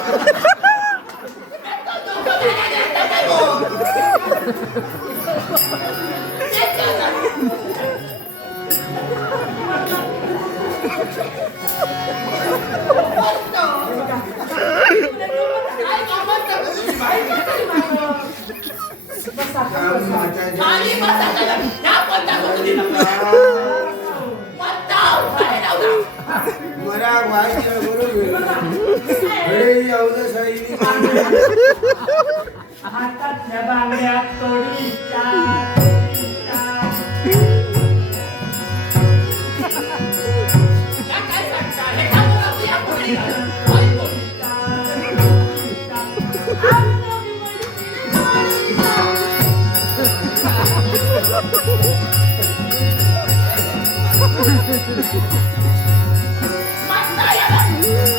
What the? What the? What the? What the? What the? व्हायच्या बरोबर अरे एवढं साईनी हातातल्या बांगड्या तोडी चार चार. या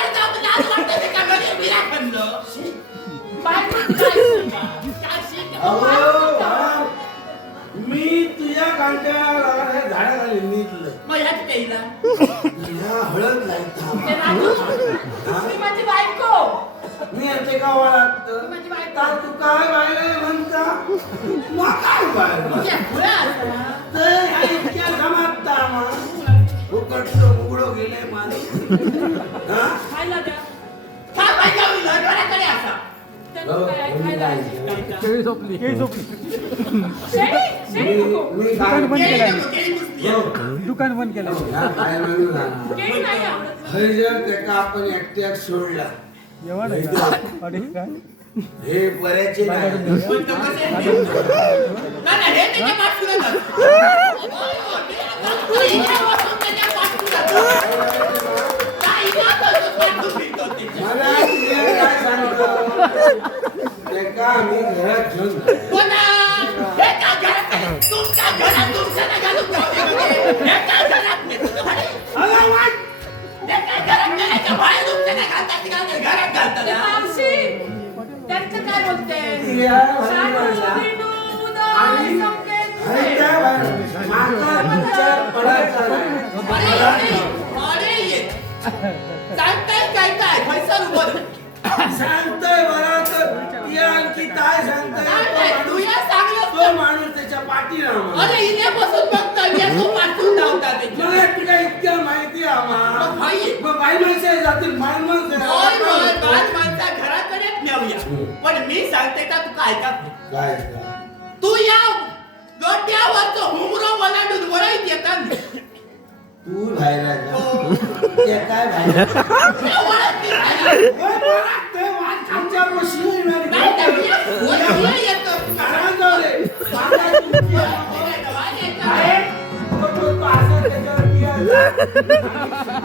मी तुझ्या कांट्याला हे झाडाखाली मग ह्यात काहीला? तुझ्या हळद लायता. ते राजू, ती माझी बायको. मी माझी तू काय बायला म्हणता? मग काय ह्या इतक्या जमातता मग उघडो गेले मारी हा? पाहिजे डोळ्याकडे असा. केळी झोपली. केळी झोपली. काय बंद आहे. दुकान बंद केलं ह्या काय म्हणून राहणार. केळी नाही आवडत. हय जर त्याका आपण एकट्याक सोडला? एवढं? अरे काय? हे बऱ्याचे हे. मला त्याका आम्ही घरात घेऊन जाऊ? मावशी त्यांचं काय बोलते? आणि आणि त्या विचार पडायचा नाही. ये. सांगताय काय सांगतोय? तो माणूस- या सांगलं तो माणूस त्याच्या पाठीला अरे इथे बसून बघता मी तो पाठवून धावता त्याच्या मला तुला इतक्या माहिती आहे मग आम्हा भाई. मग बाई माणसं जातील बाई माणसं घराकडेच नेऊया पण मी सांगते का तू काय का काय तू या गोट्यावरचं हुमरो ओलांडून वळीत येतात तू? ते काय आमच्या बसली नाही. नाही तर मी वळत येतो घरात जाऊ दे. माका तुमची आहे. आहे? तो- तो- तो असं त्याच्यावर ती आहे.